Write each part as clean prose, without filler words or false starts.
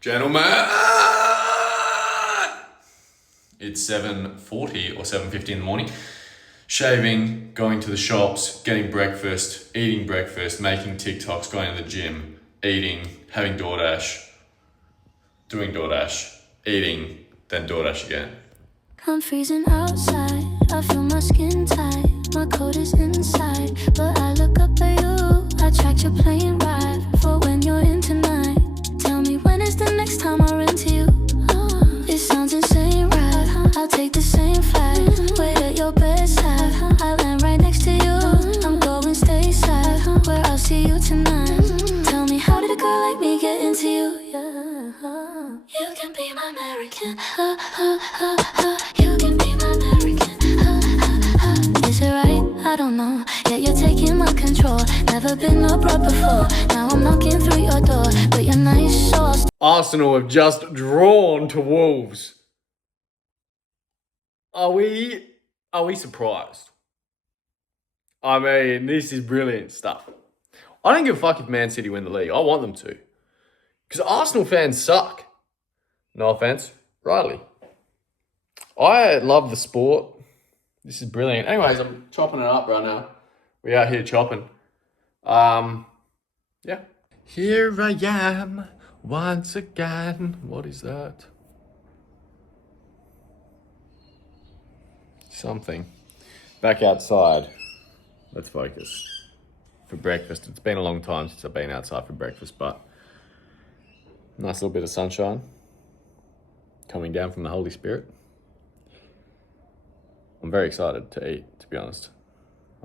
Gentlemen, it's 7:40 or 7:50 in the morning. Shaving, going to the shops, getting breakfast, eating breakfast, making TikToks, going to the gym, eating, having DoorDash, doing DoorDash, eating, then DoorDash again. I'm freezing outside, I feel my skin tight, my coat is inside, but I look up at you, I tracked your plane ride for when you're in tonight. Tell me when is the next time I run to you? Oh, it sounds insane, right? I'll take the same flight, wait at your bedside, I land right next to you, I'm going stateside, where I'll see you tonight. Tell me, how did a girl like me get into you? You can be my American, you can be my American, is it right? I don't know, yet you're taking my control. Never been abroad before, now I'm knocking through your door, but you're nice, so Arsenal have just drawn to Wolves. Are we surprised? I mean, this is brilliant stuff. I don't give a fuck if Man City win the league. I want them to. Because Arsenal fans suck. No offense, Riley. I love the sport. This is brilliant. Anyways, I'm chopping it up right now. We're out here chopping. Yeah. Here I am once again. What is that? Something. Back outside. Let's focus. For breakfast. It's been a long time since I've been outside for breakfast, but nice little bit of sunshine coming down from the Holy Spirit. I'm very excited to eat, to be honest.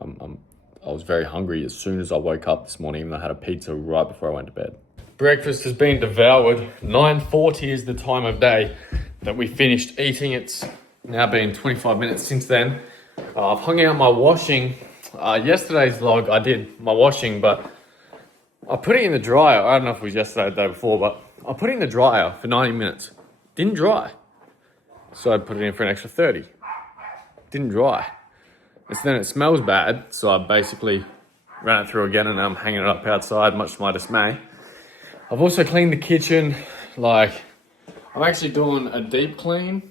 I was very hungry as soon as I woke up this morning, and I had a pizza right before I went to bed. Breakfast has been devoured. 9:40 is the time of day that we finished eating. It's now been 25 minutes since then. I've hung out my washing. Yesterday's vlog, I did my washing, but I put it in the dryer. I don't know if it was yesterday or the day before, but I put it in the dryer for 90 minutes. Didn't dry. So I put it in for an extra 30. Didn't dry. And so then it smells bad, so I basically ran it through again and I'm hanging it up outside, much to my dismay. I've also cleaned the kitchen. I'm actually doing a deep clean.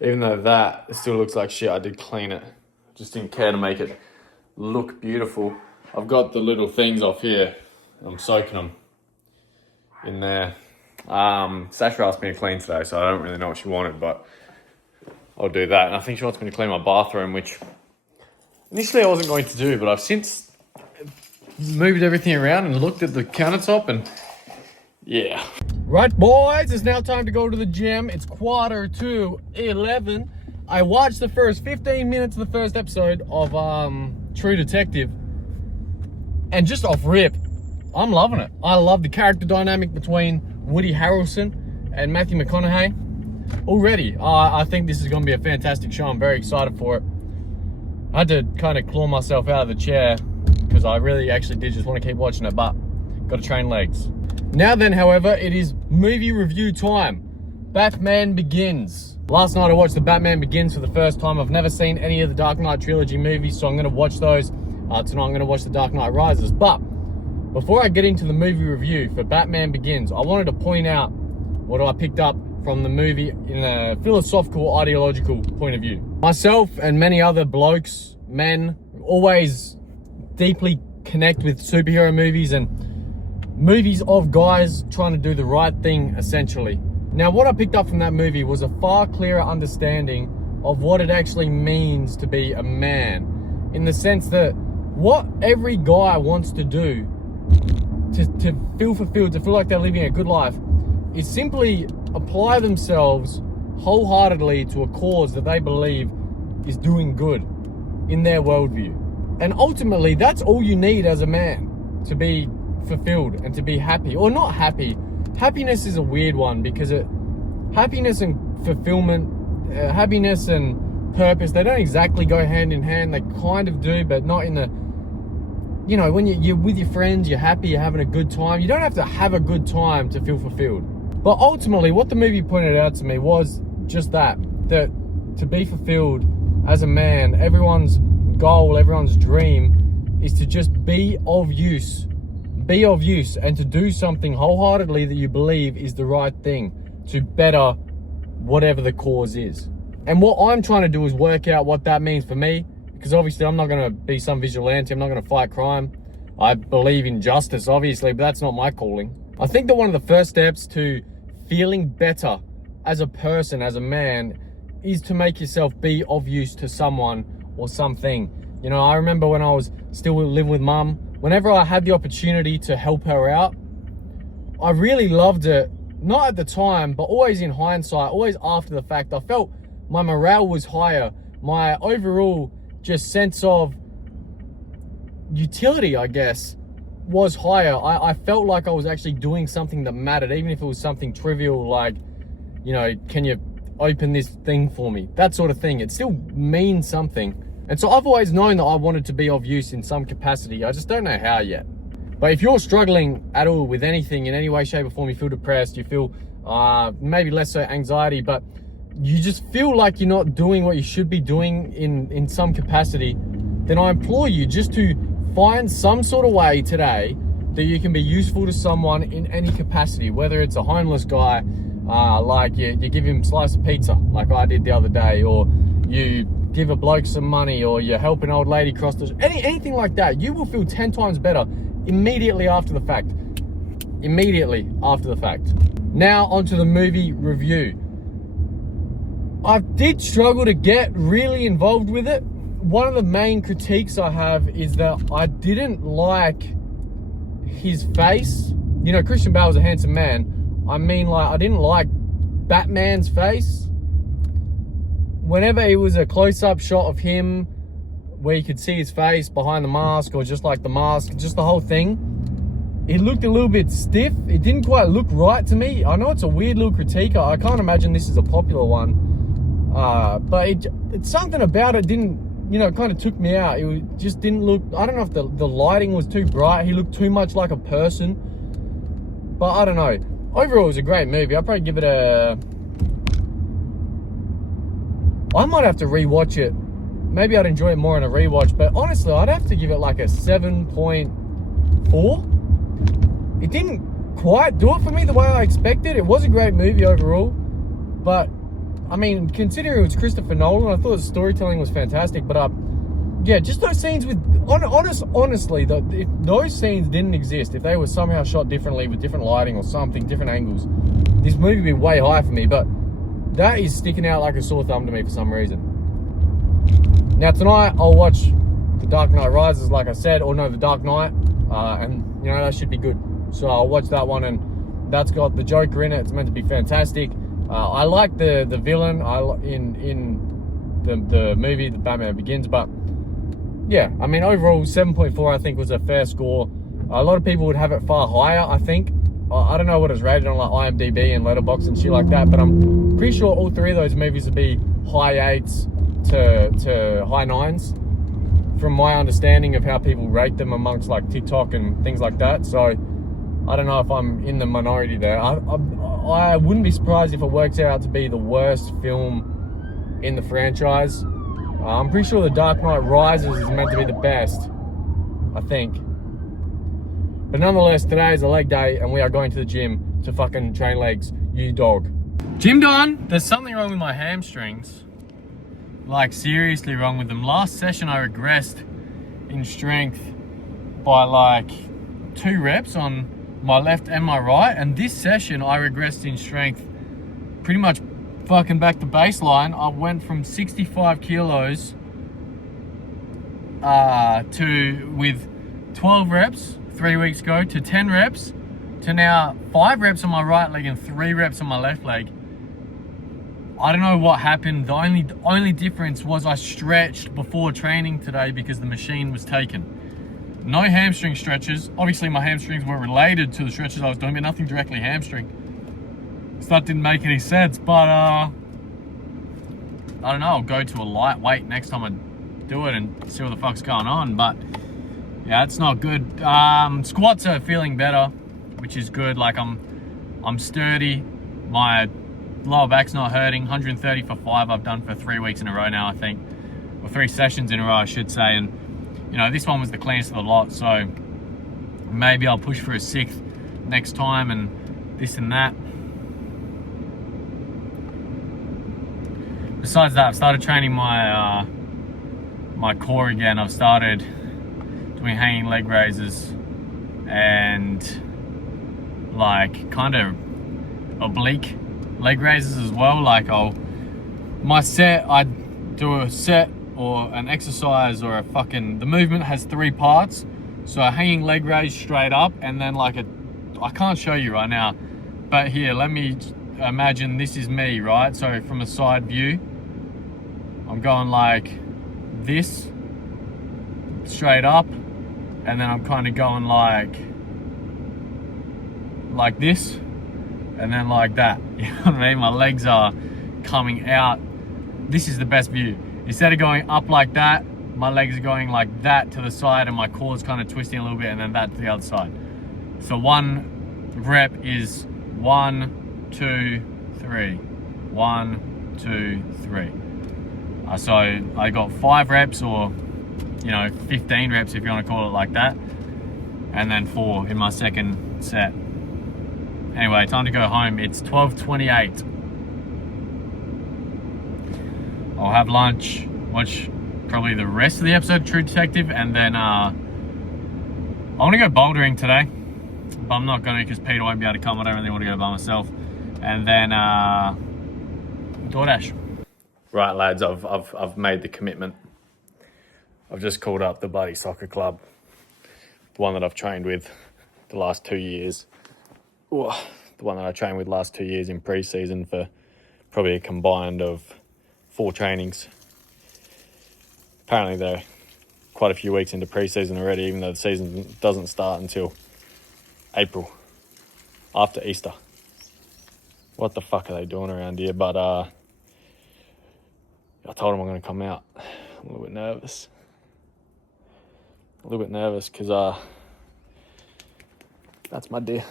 Even though that still looks like shit, I did clean it. Just didn't care to make it look beautiful. I've got the little things off here. I'm soaking them in there. Sasha asked me to clean today, so I don't really know what she wanted, but I'll do that. And I think she wants me to clean my bathroom, which initially I wasn't going to do, but I've since moved everything around and looked at the countertop and yeah. Right, boys, it's now time to go to the gym. It's 11:15. I watched the first 15 minutes of the first episode of True Detective, and just off rip, I'm loving it. I love the character dynamic between Woody Harrelson and Matthew McConaughey. Already, I think this is going to be a fantastic show. I'm very excited for it. I had to kind of claw myself out of the chair because I really actually did just want to keep watching it, but got to train legs. Now then, however, it is movie review time. Batman Begins. Last night I watched The Batman Begins for the first time. I've never seen any of the Dark Knight trilogy movies, so I'm going to watch those. Tonight I'm going to watch The Dark Knight Rises. But before I get into the movie review for Batman Begins, I wanted to point out what I picked up from the movie in a philosophical, ideological point of view. Myself and many other blokes, men, always deeply connect with superhero movies and movies of guys trying to do the right thing, essentially. Now, what I picked up from that movie was a far clearer understanding of what it actually means to be a man, in the sense that what every guy wants to do to feel fulfilled, to feel like they're living a good life, is simply apply themselves wholeheartedly to a cause that they believe is doing good in their worldview. And ultimately, that's all you need as a man to be fulfilled and to be happy. Or not happy. Happiness is a weird one because happiness and fulfillment, happiness and purpose, they don't exactly go hand in hand. They kind of do, but not in the, when you're with your friends, you're happy, you're having a good time. You don't have to have a good time to feel fulfilled. But ultimately, what the movie pointed out to me was just that to be fulfilled as a man, everyone's goal, everyone's dream is to just be of use, be of use and to do something wholeheartedly that you believe is the right thing to better whatever the cause is. And what I'm trying to do is work out what that means for me, because obviously I'm not going to be some vigilante. I'm not going to fight crime. I believe in justice, obviously, but that's not my calling. I think that one of the first steps to feeling better as a person, as a man, is to make yourself be of use to someone or something. You know, I remember when I was still living with mum, whenever I had the opportunity to help her out, I really loved it. Not at the time, but always in hindsight, always after the fact. I felt my morale was higher. My overall just sense of utility, I guess, was higher. I felt like I was actually doing something that mattered, even if it was something trivial like, you know, can you open this thing for me? That sort of thing. It still means something. And so I've always known that I wanted to be of use in some capacity. I just don't know how yet. But if you're struggling at all with anything in any way, shape or form, you feel depressed, you feel maybe less so anxiety, but you just feel like you're not doing what you should be doing in some capacity, then I implore you just to find some sort of way today that you can be useful to someone in any capacity, whether it's a homeless guy, like you give him a slice of pizza, like I did the other day, or you give a bloke some money, or you help an old lady cross the anything like that. You will feel 10 times better immediately after the fact. Immediately after the fact. Now onto the movie review. I did struggle to get really involved with it. One of the main critiques I have is that I didn't like his face. You know, Christian Bale was a handsome man. I mean, like, I didn't like Batman's face. Whenever it was a close-up shot of him where you could see his face behind the mask, or just like the mask, just the whole thing, it looked a little bit stiff. It didn't quite look right to me. I know it's a weird little critique. I can't imagine this is a popular one. But it's something about it didn't, you know, kind of took me out. It just didn't look, I don't know if the lighting was too bright. He looked too much like a person. But I don't know. Overall, it was a great movie. I'd probably give it a... I might have to rewatch it. Maybe I'd enjoy it more in a rewatch, but honestly, I'd have to give it like a 7.4. It didn't quite do it for me the way I expected. It was a great movie overall, but I mean, considering it was Christopher Nolan, I thought the storytelling was fantastic. But yeah, just those scenes with honestly, if those scenes didn't exist, if they were somehow shot differently with different lighting or something, different angles, this movie would be way higher for me. But that is sticking out like a sore thumb to me for some reason. Now tonight I'll watch The Dark Knight Rises, like I said, or no, The Dark Knight, and you know, that should be good. So I'll watch that one, and that's got the Joker in it. It's meant to be fantastic. I like the villain in the movie, The Batman Begins, but yeah, I mean, overall 7.4 I think was a fair score. A lot of people would have it far higher, I think. I don't know what it's rated on, like IMDb and Letterboxd and shit like that, but I'm pretty sure all three of those movies would be high 8s to high 9s from my understanding of how people rate them amongst like TikTok and things like that. So I don't know if I'm in the minority there. I wouldn't be surprised if it works out to be the worst film in the franchise. I'm pretty sure The Dark Knight Rises is meant to be the best, I think. But nonetheless, today is a leg day and we are going to the gym to fucking train legs, you dog. Gym done. There's something wrong with my hamstrings. Like, seriously wrong with them. Last session I regressed in strength by like 2 reps on my left and my right, and this session I regressed in strength pretty much fucking back to baseline. I went from 65 kilos with 12 reps 3 weeks ago to 10 reps to now 5 reps on my right leg and 3 reps on my left leg. I don't know what happened. The only difference was I stretched before training today because the machine was taken. No hamstring stretches. Obviously my hamstrings were related to the stretches I was doing, but nothing directly hamstring. So that didn't make any sense, but I don't know, I'll go to a lightweight next time I do it and see what the fuck's going on. But yeah, it's not good. Squats are feeling better, which is good. Like I'm sturdy. My lower back's not hurting. 130 for 5 I've done for 3 weeks in a row now, I think. Or 3 sessions in a row, I should say. And you know, this one was the cleanest of the lot, so maybe I'll push for a 6th next time and this and that. Besides that, I've started training my my core again. I've started doing hanging leg raises and like kind of oblique leg raises as well. Like I do a set or an exercise or the movement has 3 parts. So a hanging leg raise straight up, and then like I can't show you right now, but here, let me imagine this is me, right? So from a side view, I'm going like this, straight up, and then I'm kind of going like this, and then like that. You know what I mean? My legs are coming out. This is the best view. Instead of going up like that, my legs are going like that to the side, and my core's kind of twisting a little bit, and then that to the other side. So 1 rep is 1, 2, 3. 1, 2, 3. So I got 5 reps, or 15 reps if you want to call it like that, and then 4 in my second set. Anyway, time to go home. It's 12:28. I'll have lunch, watch probably the rest of the episode of True Detective, and then I want to go bouldering today, but I'm not going to because Peter won't be able to come. I don't really want to go by myself. And then DoorDash. Right, lads, I've made the commitment. I've just called up the bloody soccer club, the one that I've trained with the last 2 years. Ooh, the one that I trained with last 2 years in pre-season for probably a combined of 4 trainings. Apparently they're quite a few weeks into pre-season already, even though the season doesn't start until April, after Easter. What the fuck are they doing around here? But I told them I'm going to come out. I'm a little bit nervous. Because that's my dear.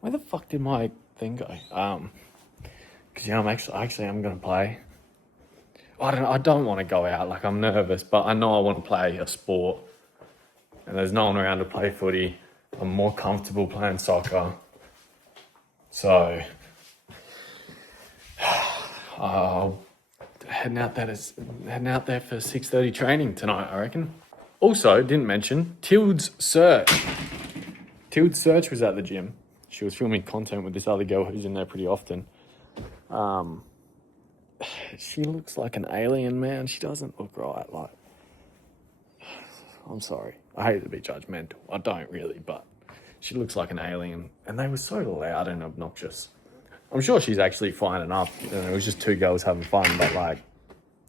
Where the fuck did my thing go? Because I'm going to play. I don't want to go out. Like, I'm nervous, but I know I want to play a sport. And there's no one around to play footy. I'm more comfortable playing soccer. So, heading out there for 6:30 training tonight, I reckon. Also, didn't mention, Tilde's Search. Tilde's Search was at the gym. She was filming content with this other girl who's in there pretty often. She looks like an alien, man. She doesn't look right. Like, I'm sorry. I hate to be judgmental. I don't really, but she looks like an alien. And they were so loud and obnoxious. I'm sure she's actually fine enough. It was just 2 girls having fun, but like,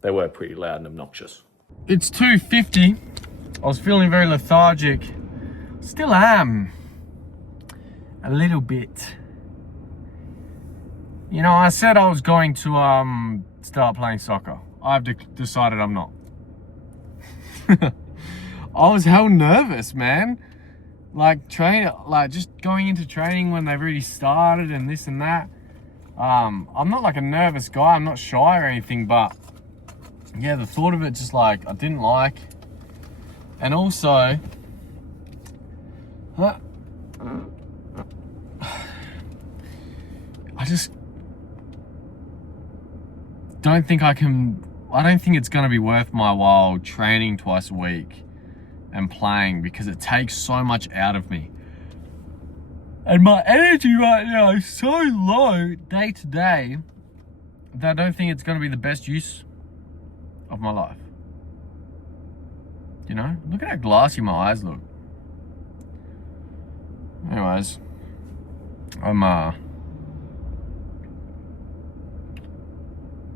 they were pretty loud and obnoxious. It's 2:50. I was feeling very lethargic. Still am. A little bit. I said I was going to start playing soccer. I've decided I'm not. I was hell nervous, man. Like just going into training when they've already started and this and that. I'm not like a nervous guy. I'm not shy or anything, but yeah, the thought of it just like I didn't like. And also, I just don't think I don't think it's going to be worth my while training twice a week and playing, because it takes so much out of me. And my energy right now is so low day to day that I don't think it's going to be the best use of my life. Look at how glassy my eyes look. Anyways, I'm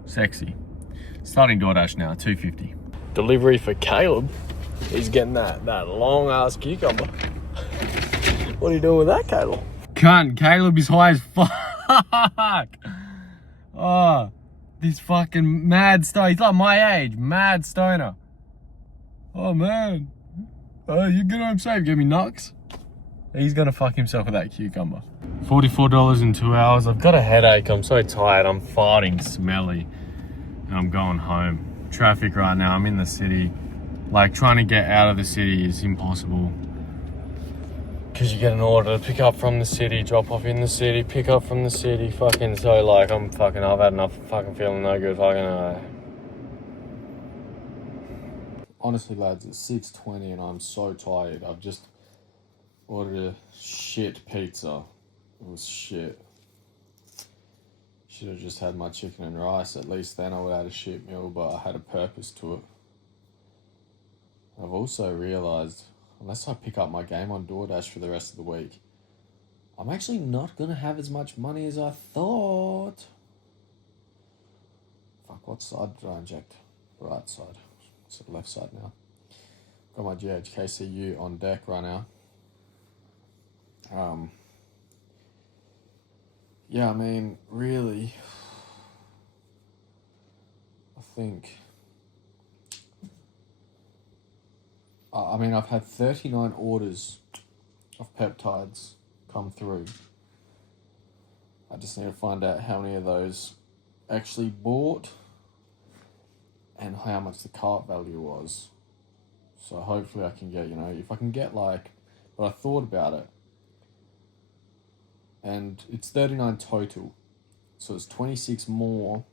sexy. Starting DoorDash now, $2.50. Delivery for Caleb. He's getting that long ass cucumber. What are you doing with that, Caleb? Cunt, Caleb is high as fuck. Oh, this fucking mad stoner. He's like my age, mad stoner. Oh man. Oh, you get home safe, give me knocks. He's gonna fuck himself with that cucumber. $44 in 2 hours. I've got a headache. I'm so tired. I'm farting smelly. And I'm going home. Traffic right now. I'm in the city. Like, trying to get out of the city is impossible. Because you get an order to pick up from the city, drop off in the city, pick up from the city, fucking, so like, I've had enough, fucking feeling no good, Honestly, lads, it's 6:20 and I'm so tired. I've just ordered a shit pizza. It was shit. Should have just had my chicken and rice. At least then I would have had a shit meal, but I had a purpose to it. I've also realised, unless I pick up my game on DoorDash for the rest of the week, I'm actually not going to have as much money as I thought. Fuck, what side did I inject? Right side. It's the left side now. Got my GHKCU on deck right now. Yeah, I mean, really, I think, I've had 39 orders of peptides come through. I just need to find out how many of those actually bought and how much the cart value was. So hopefully I can get, if I can get but I thought about it. And it's 39 total. So it's 26 more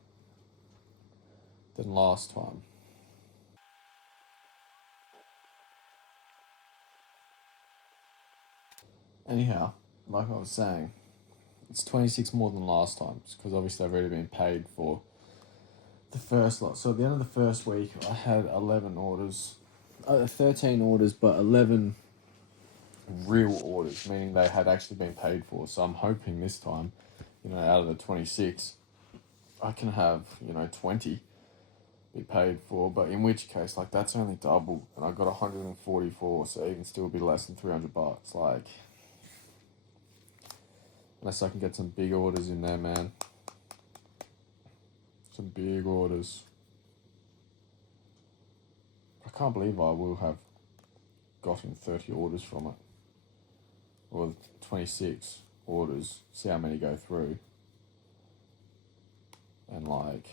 than last time. Anyhow, like I was saying, it's 26 more than last time because obviously I've already been paid for the first lot. So at the end of the first week, I had 13 orders, but 11 real orders, meaning they had actually been paid for. So I'm hoping this time, out of the 26, I can have, 20 be paid for, but in which case, that's only double, and I got 144, so even still be less than $300, unless I can get some big orders in there, man. Some big orders. I can't believe I will have gotten 30 orders from it. Or 26 orders. See how many go through. And I'm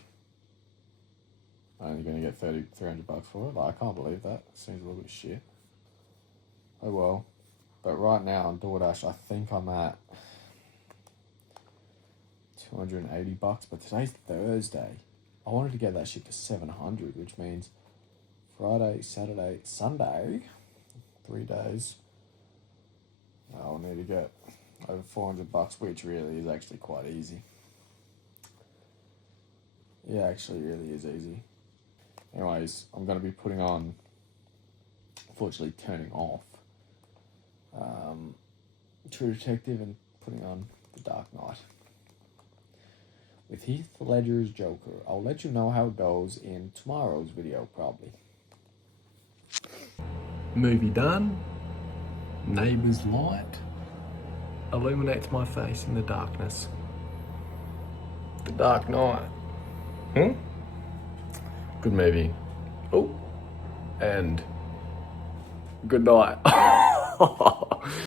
only going to get $300 for it. I can't believe that. It seems a little bit shit. Oh well. But right now on DoorDash, I think I'm at $280, but today's Thursday. I wanted to get that shit to 700, which means Friday, Saturday, Sunday, 3 days. I'll need to get over $400, which really is actually quite easy. Yeah, actually really is easy. Anyways, I'm going to be putting on, unfortunately turning off, True Detective and putting on The Dark Knight with Heath Ledger's Joker. I'll let you know how it goes in tomorrow's video, probably. Movie done. Neighbour's light illuminates my face in the darkness. The Dark Knight. Good movie. Oh, and good night.